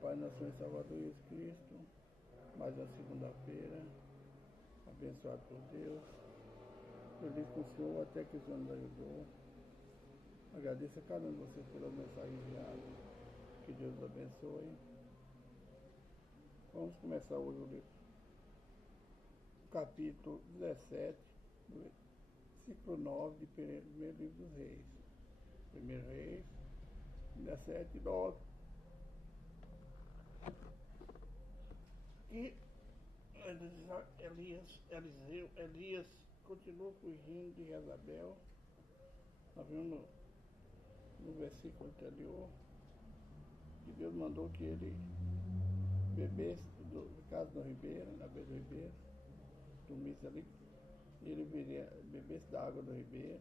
Pai, nosso Senhor e Salvador Jesus Cristo, mais uma segunda-feira, abençoado por Deus. Feliz com o Senhor até que o Senhor nos ajudou. Agradeço a cada um de vocês pelas mensagens enviadas. Que Deus os abençoe. Vamos começar hoje o livro, capítulo 17, do ciclo 9 de primeiro livro dos Reis. Primeiro Reis, 17, 9. E Elias continuou fugindo de Jezabel. Nós vimos no versículo anterior que Deus mandou que ele bebesse do caso do ribeiro, na beira do ribeiro, dormisse ali, e ele bebesse da água do ribeiro,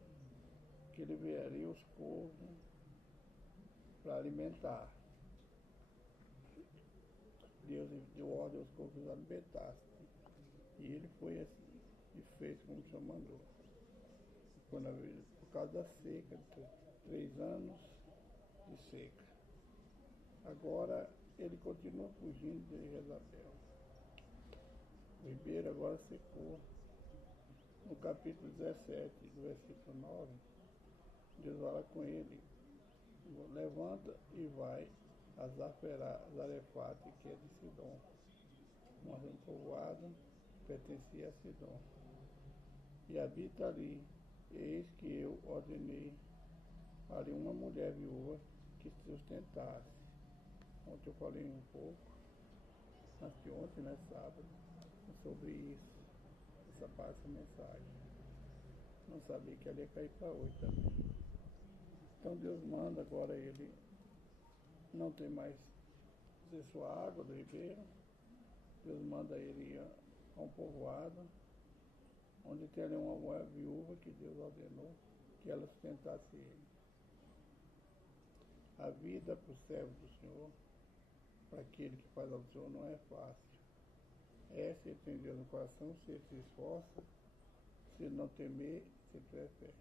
que ele veria os corvos para alimentar. Deus deu ordem aos corvos que alimentassem. E ele foi assim, e fez como o Senhor mandou. Por causa da seca, 3 anos de seca. Agora ele continua fugindo de Jezabel. O ribeiro agora secou. No capítulo 17, do versículo 9, Deus fala com ele: levanta e vai a Zarefate, que é de Sidom. Uma povoada pertencia a Sidom. E habita ali. Eis que eu ordenei ali uma mulher viúva que sustentasse. Ontem eu falei um pouco, anteontem, né, sábado, sobre isso, essa parte da mensagem. Não sabia que ela ia cair para hoje também. Então Deus manda agora ele não tem mais acesso à água do ribeiro. Deus manda ele ir a um povoado, onde tem ali uma mulher viúva que Deus ordenou que ela sustentasse ele. A vida para o servo do Senhor, para aquele que faz ao Senhor, não é fácil. Se ele tem Deus no coração, se ele se esforça, se ele não temer, se ele tiver fé.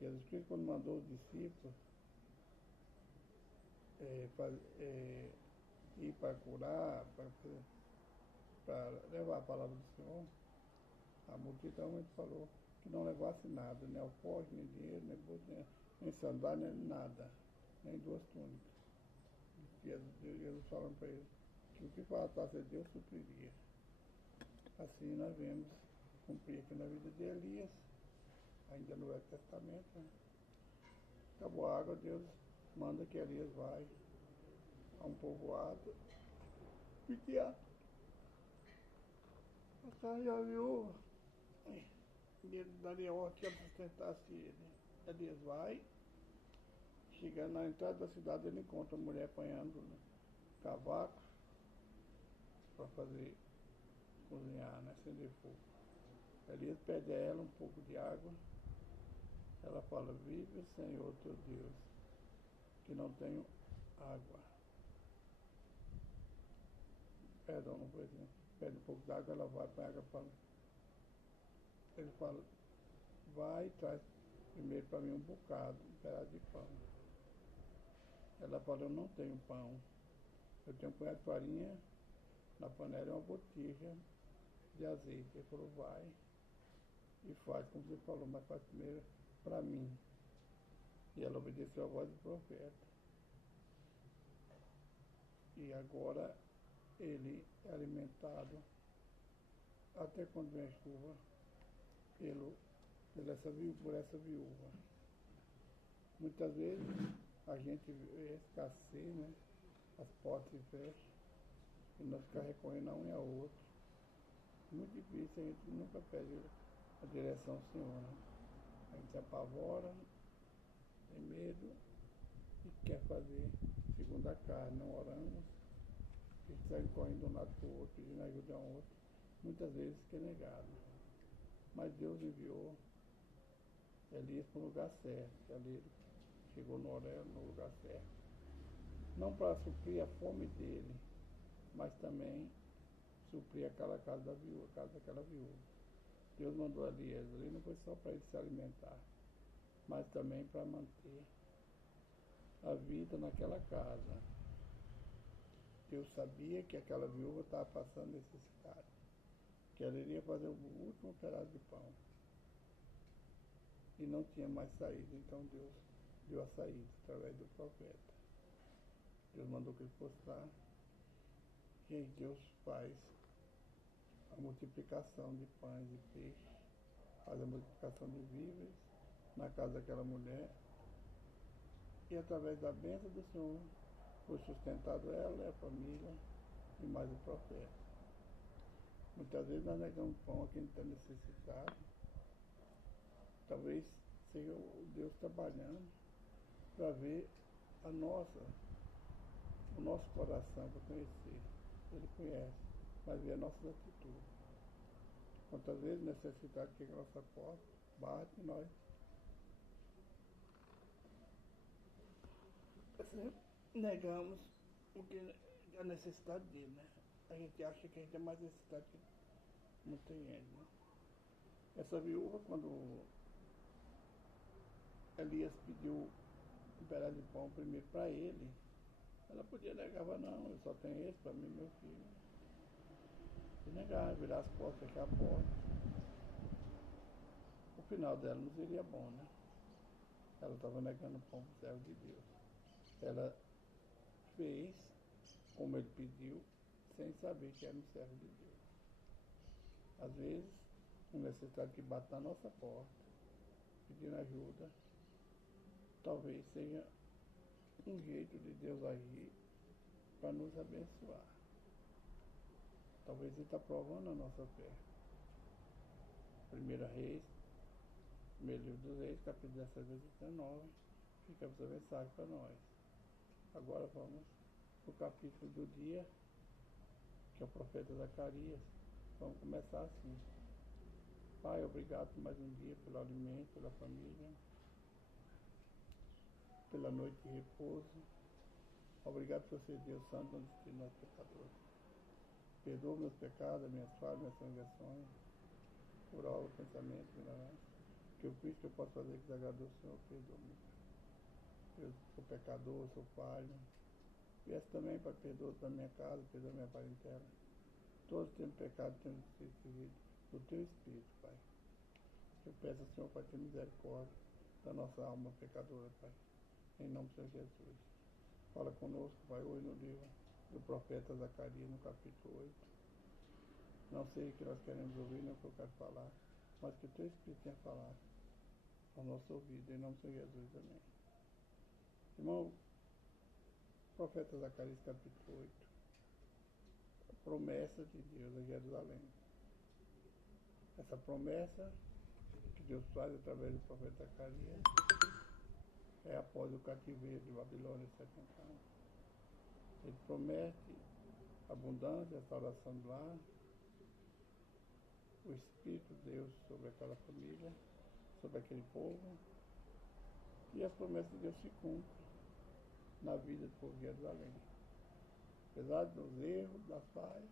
Jesus Cristo, quando mandou os discípulos ir para curar, para levar a palavra do Senhor, a multidão ele falou que não levasse nada, nem alforje, nem dinheiro, nem sandália, nem nada, nem 2 túnicas. Jesus falando para ele que o que faltasse a Deus supriria. Assim nós vemos cumprir aqui na vida de Elias, ainda no Velho Testamento, né? Acabou a água, Deus manda que Elias vai a um povoado pedir a já viu, ele daria ordem que ela sustentasse ele. Elias vai, chegando na entrada da cidade, ele encontra a mulher apanhando, né, cavaco para fazer cozinhar, né, acender fogo. Elias pede a ela um pouco de água. Ela fala: vive o Senhor teu Deus, que não tenho água. Perdão, não foi assim. Pede um pouco de água, ela vai para a água. Ele fala: vai e traz primeiro para mim um pedaço de pão. Ela fala: eu não tenho pão. Eu tenho um punhado de farinha na panela e uma botija de azeite. Ele falou: vai e faz como você falou, mas faz primeiro para mim. E ela obedeceu a voz do profeta. E agora ele é alimentado até quando vem a chuva por essa viúva. Muitas vezes a gente vê escassez, né? As portas se fecham e nós ficamos recorrendo a um e a outro. Muito difícil, a gente nunca pede a direção do Senhor, né? A gente se apavora, tem medo e quer fazer segundo a carne. Não oramos, a gente sai correndo de um lado para o outro, pedindo ajuda a um outro, muitas vezes que é negado. Mas Deus enviou Elias para o lugar certo. Ali chegou no lugar certo. Não para suprir a fome dele, mas também suprir aquela casa da viúva, a casa daquela viúva. Deus mandou Elias ali, não foi só para ele se alimentar, mas também para manter a vida naquela casa. Deus sabia que aquela viúva estava passando necessidade, que ela iria fazer o último pedaço de pão. E não tinha mais saída, então Deus deu a saída através do profeta. Deus mandou que ele fosse lá, e aí Deus faz a multiplicação de pães e peixes, faz a multiplicação de víveres na casa daquela mulher, e através da bênção do Senhor foi sustentado ela e a família e mais o profeta. Muitas vezes nós negamos pão a quem está necessitado. Talvez seja o Deus trabalhando para ver o nosso coração, para conhecer. Ele conhece, mas vê as nossas atitudes. Quantas vezes necessidade chega à nossa porta, bate e nós negamos o que a necessidade dele, né? A gente acha que a gente tem mais necessidade que não tem ele, né? Essa viúva, quando Elias pediu um pedaço de pão primeiro para ele, ela podia negar, não, eu só tenho esse para mim e meu filho. E negar, virar as costas, fechar a porta. O final dela não seria bom, né? Ela estava negando o pão para o servo de Deus. Ela fez como ele pediu, sem saber que era um servo de Deus. Às vezes, um necessitado que bate na nossa porta, pedindo ajuda, talvez seja um jeito de Deus agir para nos abençoar. Talvez ele está provando a nossa fé. 1 Reis, 1 livro dos Reis, capítulo 17, versículo 19, fica essa mensagem para nós. Agora vamos para o capítulo do dia, que é o profeta Zacarias. Vamos começar assim. Pai, obrigado por mais um dia, pelo alimento, pela família, pela noite de repouso. Obrigado por ser Deus Santo de nós pecadores. Perdoa meus pecados, minhas falhas, minhas transgressões, por obra, pensamento, ignorância. Que eu fiz que eu posso fazer que desagradou o Senhor, perdoa-me. Eu sou pecador, sou falho. Peço também para perdoar para minha casa, perdoa minha parentela. Todos temos pecado, temos sido servidos do teu Espírito, Pai. Eu peço ao Senhor para ter misericórdia da nossa alma pecadora, Pai. Em nome do Senhor Jesus. Fala conosco, Pai, hoje no livro do profeta Zacarias, no capítulo 8. Não sei o que nós queremos ouvir, nem o que eu quero falar, mas que o teu Espírito tenha falado ao nosso ouvido, em nome do Senhor Jesus. Amém. Irmão, profeta Zacarias, capítulo 8. A promessa de Deus a Jerusalém. Essa promessa que Deus faz através do profeta Zacarias é após o cativeiro de Babilônia 70 anos. Ele promete abundância, restauração do lar, o Espírito de Deus sobre aquela família, sobre aquele povo, e as promessas de Deus se cumprem na vida do povo de Jerusalém. Apesar dos erros, das falhas,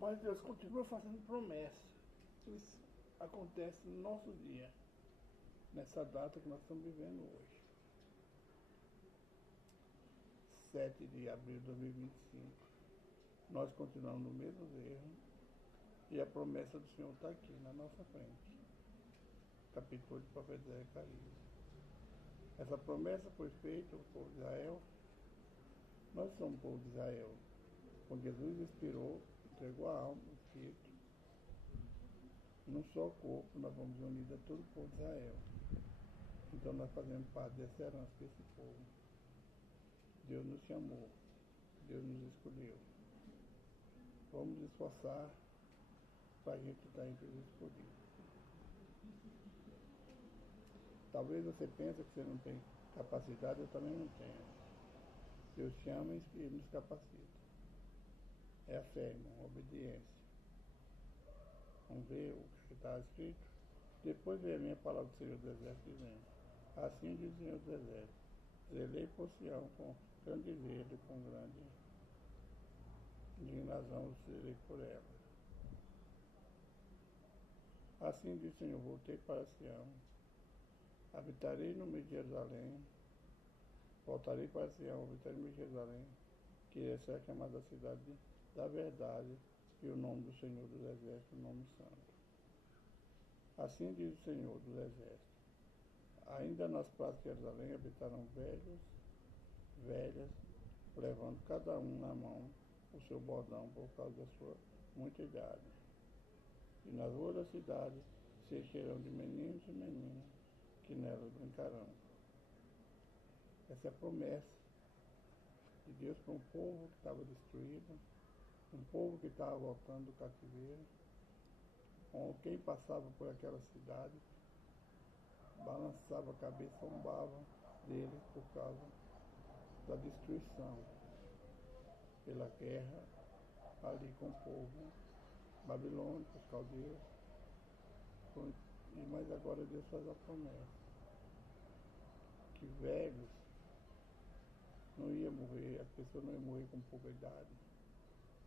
mas Deus continua fazendo promessas. Isso acontece no nosso dia, nessa data que nós estamos vivendo hoje. 7 de abril de 2025. Nós continuamos no mesmo erro e a promessa do Senhor está aqui na nossa frente. Capítulo do profeta Zacarias. Essa promessa foi feita ao povo de Israel. Nós somos o povo de Israel. Quando Jesus expirou, entregou a alma, o Espírito, num só corpo, nós vamos unidos a todo o povo de Israel. Então nós fazemos parte dessa herança desse povo. Deus nos chamou, Deus nos escolheu. Vamos nos esforçar para a gente estar entre os escolhidos. Talvez você pense que você não tem capacidade, eu também não tenho. Deus chama e nos capacita. É a fé, irmão, a obediência. Vamos ver o que está escrito. Depois veio a minha palavra do Senhor do Exército dizendo: assim diz o Senhor do Exército: zelei por Sião com grande zelo, com grande indignação, zelei por ela. Assim diz o Senhor: voltei para Sião, habitarei no meio de Jerusalém, Voltarei para Sião, habitarei em Jerusalém, que será chamada a cidade da verdade, e o nome do Senhor dos Exércitos, o nome santo. Assim diz o Senhor dos Exércitos: ainda nas praças de Jerusalém habitarão velhos, velhas, levando cada um na mão o seu bordão por causa da sua muita idade. E nas ruas da cidade se encherão de meninos e meninas que nelas brincarão. Essa é a promessa de Deus para um povo que estava destruído, um povo que estava voltando do cativeiro. Quem passava por aquela cidade balançava a cabeça, zombava dele por causa da destruição, pela guerra ali com o povo babilônico, os caldeus. Mas agora Deus faz a promessa que velhos não ia morrer, as pessoas não iam morrer com pouca idade,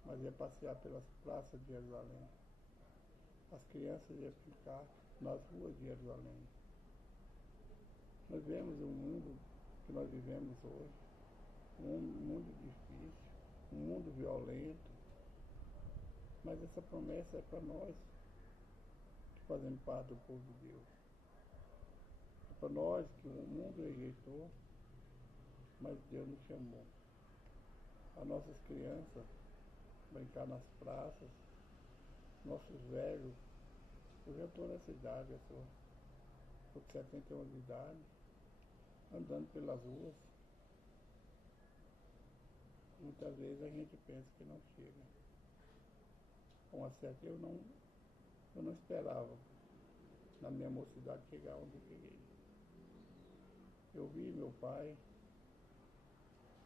mas ia passear pelas praças de Jerusalém. As crianças iam ficar nas ruas de Jerusalém. Nós vemos o mundo que nós vivemos hoje, um mundo difícil, um mundo violento, mas essa promessa é para nós que fazemos parte do povo de Deus. É para nós que o mundo rejeitou, mas Deus nos chamou. As nossas crianças brincar nas praças, nossos velhos. Eu já estou nessa idade, eu estou com 71 anos de idade, andando pelas ruas. Muitas vezes a gente pensa que não chega. Com a certa eu não esperava na minha mocidade chegar onde eu cheguei. Eu vi meu pai,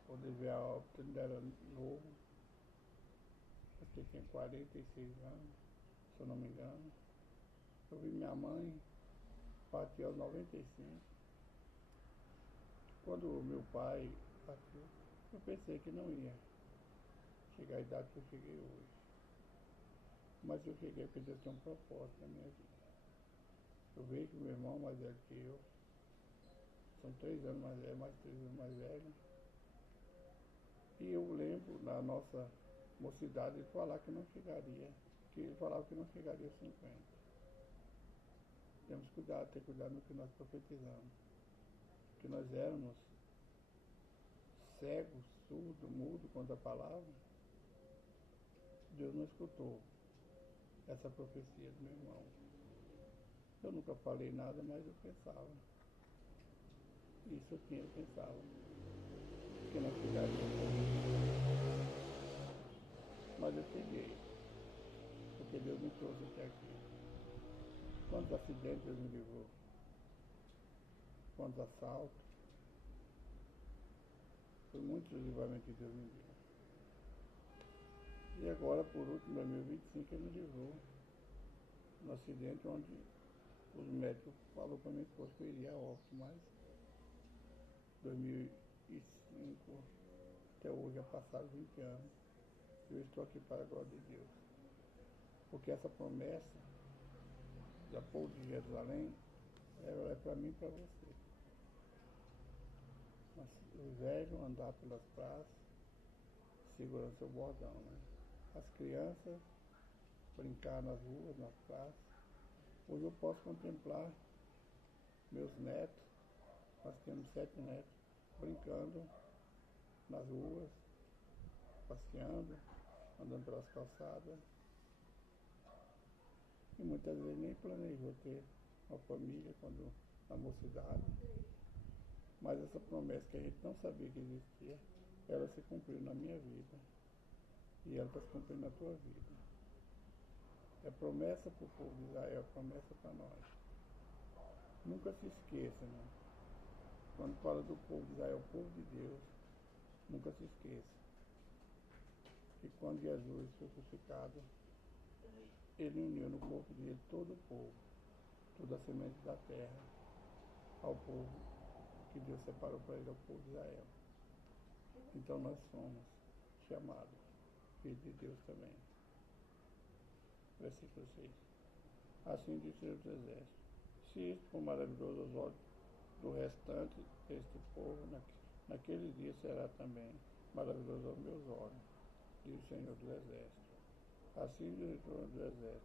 quando ele veio a óbito, ele era novo, acho que ele tinha 46 anos, se eu não me engano. Eu vi minha mãe partir aos 95. Quando meu pai partiu, eu pensei que não ia chegar à idade que eu cheguei hoje. Mas eu cheguei porque Deus tem um propósito na minha vida. Eu vejo meu irmão mais velho que eu, são 3 anos mais velho, mais 3 anos mais velho. E eu lembro, na nossa mocidade, ele falar que não chegaria, que ele falava que não chegaria aos 50. Temos que ter cuidado no que nós profetizamos. Que nós éramos cegos, surdos, mudos contra a palavra. Deus não escutou essa profecia do meu irmão. Eu nunca falei nada, mas eu pensava. Isso eu pensava. Que não chegaria. Mas eu cheguei. Porque Deus me trouxe até aqui. Quantos acidentes Deus me livrou? Quantos assaltos? Foi muito livramento que Deus me deu. E agora, por último, em 2025, Ele me livrou. No acidente onde os médicos falaram para mim que eu iria a óbito, mas 2005 até hoje já passaram 20 anos. Eu estou aqui para a glória de Deus. Porque essa promessa do povo de Jerusalém é para mim e para você. Mas o velho andar pelas praças, segurando seu bordão, né? As crianças brincar nas ruas, nas praças. Hoje eu posso contemplar meus netos, nós temos 7 netos, brincando nas ruas, passeando, andando pelas calçadas. E muitas vezes nem planejou ter uma família quando na mocidade. Mas essa promessa que a gente não sabia que existia, ela se cumpriu na minha vida. E ela está se cumprindo na tua vida. É promessa para o povo de Israel, é promessa para nós. Nunca se esqueça, né? Quando fala do povo de Israel, o povo de Deus, nunca se esqueça que quando Jesus foi crucificado, Ele uniu no corpo dele todo o povo, toda a semente da terra, ao povo que Deus separou para ele, ao povo de Israel. Então nós somos chamados, filhos de Deus também. Versículo 6. Assim disse o Senhor dos Exércitos: se isto for maravilhoso aos olhos do restante deste povo, Naquele dia será também maravilhoso aos meus olhos, diz o Senhor dos Exércitos. Assim diz o Senhor dos Exércitos: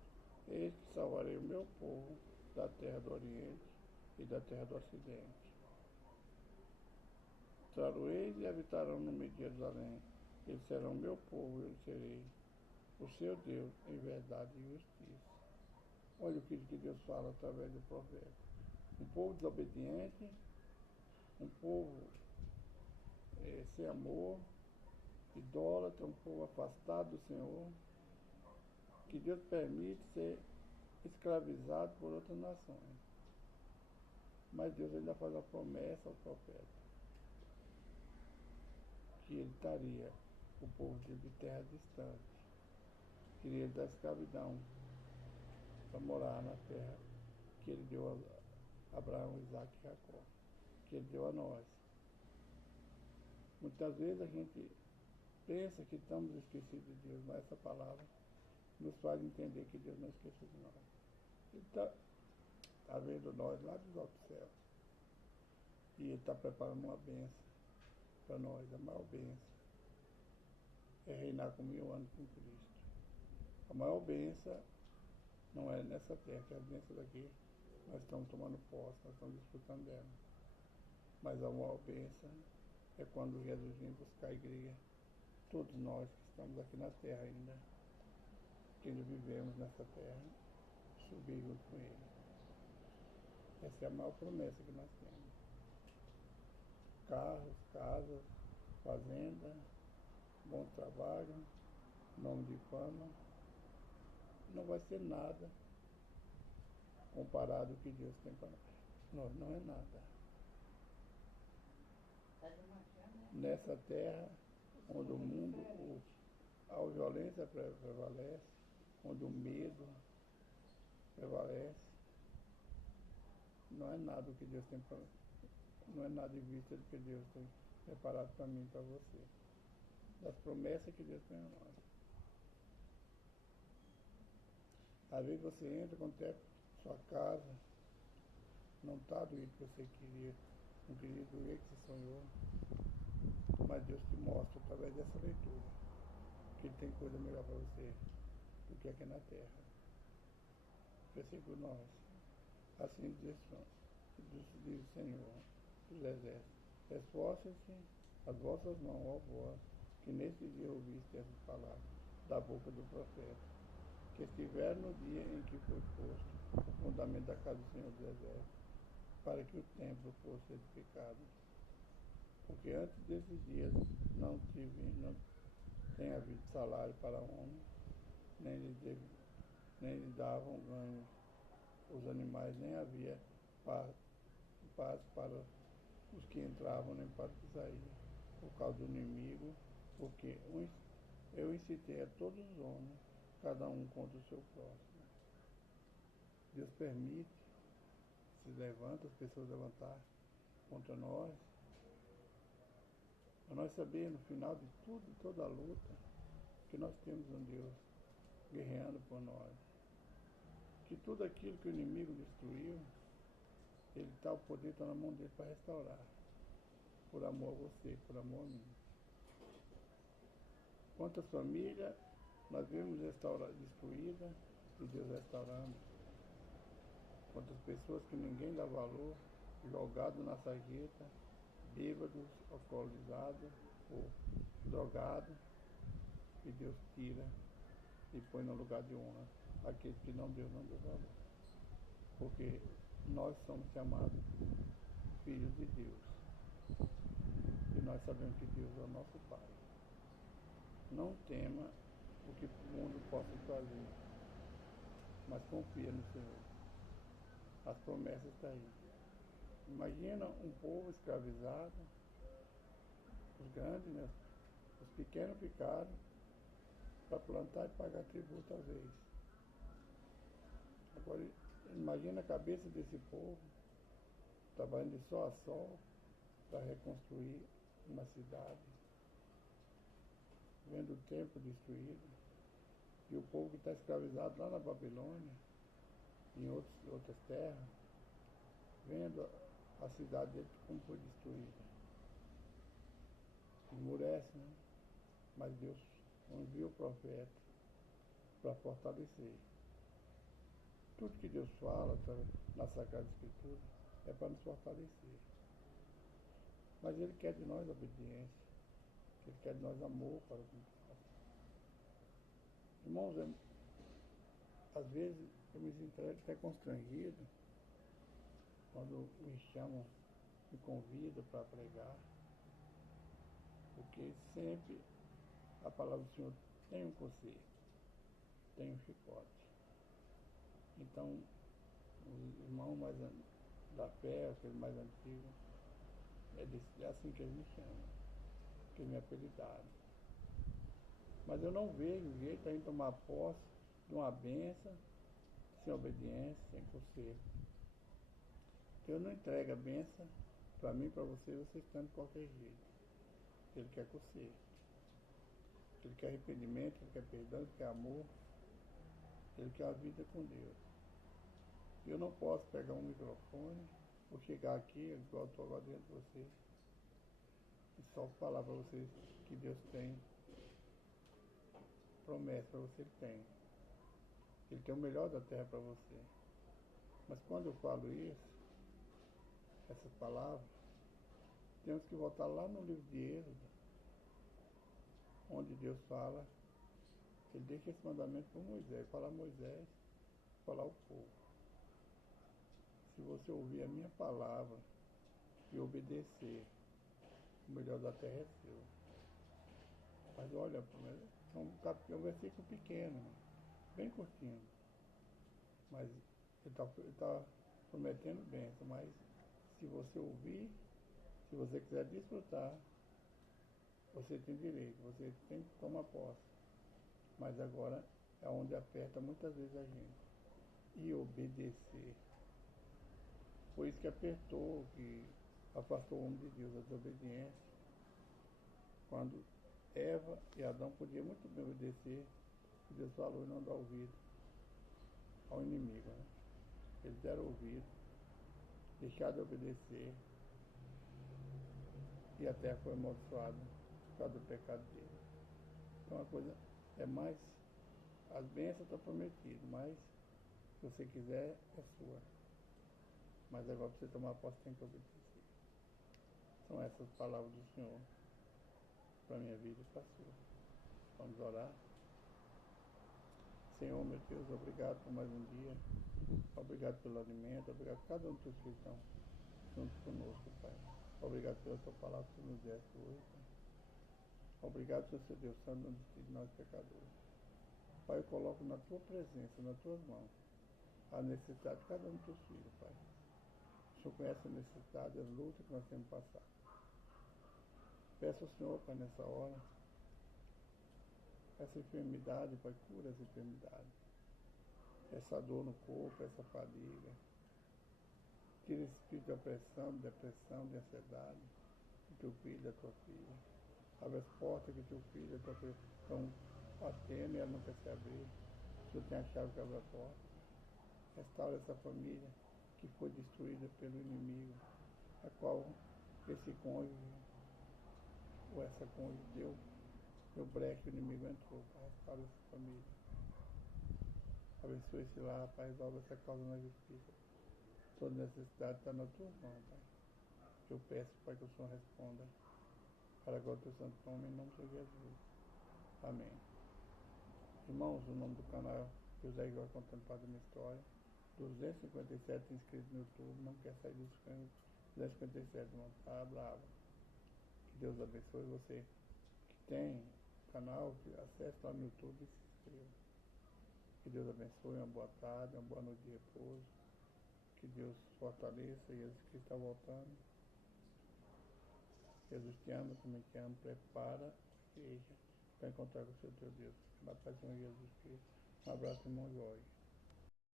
eis que salvarei o meu povo da terra do Oriente e da terra do Ocidente. Traroeis e habitarão no meio de Jerusalém. Eles serão meu povo, eu serei o seu Deus em verdade e justiça. Olha o que Deus fala através do profeta. Um povo desobediente, um povo sem amor, idólatra, um povo afastado do Senhor, que Deus permite ser escravizado por outras nações. Mas Deus ainda faz a promessa ao profeta que ele traria o povo de terra distante, queria ele da escravidão para morar na terra que ele deu a Abraão, Isaac e Jacó, que ele deu a nós. Muitas vezes a gente pensa que estamos esquecidos de Deus, mas essa palavra nos faz entender que Deus não esqueceu de nós. Ele está vendo nós lá dos altos céus. E Ele está preparando uma bênção para nós, a maior bênção. É reinar com 1000 anos com Cristo. A maior bênção não é nessa terra, que a bênção daqui nós estamos tomando posse, nós estamos desfrutando dela. Mas a maior bênção é quando Jesus vem buscar a igreja, todos nós que estamos aqui na terra ainda, que ainda vivemos nessa terra, subir junto com Ele. Essa é a maior promessa que nós temos. Carros, casas, fazenda, bom trabalho, nome de fama, não vai ser nada comparado ao que Deus tem para nós. Não é nada. Nessa terra, onde o mundo, a violência prevalece, onde o medo prevalece, não é nada o que Deus tem para nós. Não é nada em vista do que Deus tem preparado para mim e para você. Das promessas que Deus tem a nós. Às vezes você entra, acontece sua casa, não está do jeito que você queria, não queria do jeito que você sonhou, mas Deus te mostra através dessa leitura que Ele tem coisa melhor para você do que aqui na terra. Versículo 9. Assim diz o Senhor dos Exércitos: esforcem-se as vossas mãos, ó vós, que nesse dia ouviste essas palavras da boca do profeta, que estiver no dia em que foi posto o fundamento da casa do Senhor dos Exércitos, para que o templo fosse edificado. Porque antes desses dias não tem havido salário para o homem, nem lhe davam ganho os animais, nem havia paz para os que entravam, nem para os que saíam, por causa do inimigo, porque eu incitei a todos os homens, cada um contra o seu próximo. Deus permite, se levanta, as pessoas levantar contra nós, para nós saber no final de tudo, de toda a luta, que nós temos um Deus guerreando por nós. Que tudo aquilo que o inimigo destruiu, o poder está na mão dele para restaurar. Por amor a você, por amor a mim. Quantas famílias nós vemos destruídas e Deus restaurando. Quantas pessoas que ninguém dá valor, jogados na sarjeta, bêbados, alcoolizados ou drogados, e Deus tira e põe no lugar de honra aqueles que Deus não deu valor. Porque nós somos chamados filhos de Deus. E nós sabemos que Deus é o nosso Pai. Não tema o que o mundo possa fazer, mas confia no Senhor. As promessas estão aí. Imagina um povo escravizado, os grandes, né? Os pequenos ficaram para plantar e pagar tributo às vezes. Agora, imagina a cabeça desse povo, trabalhando de sol a sol, para reconstruir uma cidade, vendo o templo destruído, e o povo que está escravizado lá na Babilônia, em outras terras, vendo a cidade dele como foi destruída. Esmurece, né? Mas Deus envia o profeta para fortalecer. Tudo que Deus fala na Sagrada Escritura é para nos fortalecer. Mas Ele quer de nós obediência. Ele quer de nós amor para o que Ele faz. Irmãos, às vezes eu me sinto até constrangido quando me chamam, me convidam para pregar, porque sempre a palavra do Senhor tem um conselho, tem um chicote. Então, os irmãos mais da fé, aqueles mais antigos, é assim que eles me chamam, que eles me apelidaram. Mas eu não vejo jeito em tomar posse de uma bênção sem obediência, sem conselho. Deus não entrega a bênção para mim, para você estando de qualquer jeito. Ele quer conselho. Ele quer arrependimento, Ele quer perdão, Ele quer amor. Ele quer a vida com Deus. Eu não posso pegar um microfone ou chegar aqui, igual eu estou agora dentro de você, e só falar para vocês que Deus tem promessa para você, Ele tem. Ele tem o melhor da terra para você. Mas quando eu falo isso, essas palavras, temos que voltar lá no livro de Êxodo, onde Deus fala, Ele deixa esse mandamento para Moisés, falar a Moisés, falar ao povo. Se você ouvir a minha palavra e obedecer, o melhor da terra é seu. Mas olha, é um versículo pequeno, bem curtinho. Mas ele está prometendo bênção, mas se você ouvir, se você quiser desfrutar, você tem direito, você tem que tomar posse. Mas agora é onde aperta muitas vezes a gente. E obedecer. Foi isso que apertou, que afastou o homem de Deus, a desobediência. Quando Eva e Adão podiam muito bem obedecer, Deus falou e não dar ouvido ao inimigo. Né? Eles deram ouvido, deixaram de obedecer, e a terra foi amaldiçoada por causa do pecado deles. Então a coisa é mais, as bênçãos estão prometidas, mas se você quiser, é sua. Mas agora para você tomar posse tem que obedecer. São essas palavras do Senhor para a minha vida e para a sua. Vamos orar. Senhor, meu Deus, obrigado por mais um dia. Obrigado pelo alimento, obrigado por cada um dos teus filhos que estão junto conosco, Pai. Obrigado pela tua palavra que nos deste hoje, Pai. Obrigado, Senhor Deus Santo, no destino de nós pecadores. Pai, eu coloco na tua presença, nas tuas mãos, a necessidade de cada um dos teus filhos, Pai. O Senhor conhece a necessidade, as lutas que nós temos passado. Peço ao Senhor, Pai, nessa hora, essa enfermidade, Pai, cura essa enfermidade. Essa dor no corpo, essa fadiga. Tira esse espírito de opressão, de depressão, de ansiedade do teu filho, da tua filha. Abre as portas que teu filho e tua filha estão batendo e ela não quer se abrir. O Senhor tem a chave que abre a porta. Restaura essa família que foi destruída pelo inimigo, a qual esse cônjuge ou essa cônjuge deu brecha, o inimigo entrou. Pai, restaura essa família. Abençoe esse lar, Pai, resolve essa causa na justiça. Toda necessidade está na tua mão, Pai. Eu peço, Pai, que o Senhor responda. Para agora o teu santo nome, em nome de Jesus. Amém. Irmãos, o nome do canal José Igor Contemplado da Minha História. 257 inscritos no YouTube, não quer sair dos 257, não tá bravo. Que Deus abençoe você que tem canal, que acesse lá no YouTube e se inscreva. Que Deus abençoe, uma boa tarde, uma boa noite de repouso. Que Deus fortaleça, Jesus Cristo está voltando. Jesus te ama, também te ama, prepara a igreja para encontrar com o seu teu Deus. Na paz de Jesus Cristo. Um abraço, irmão Jorge.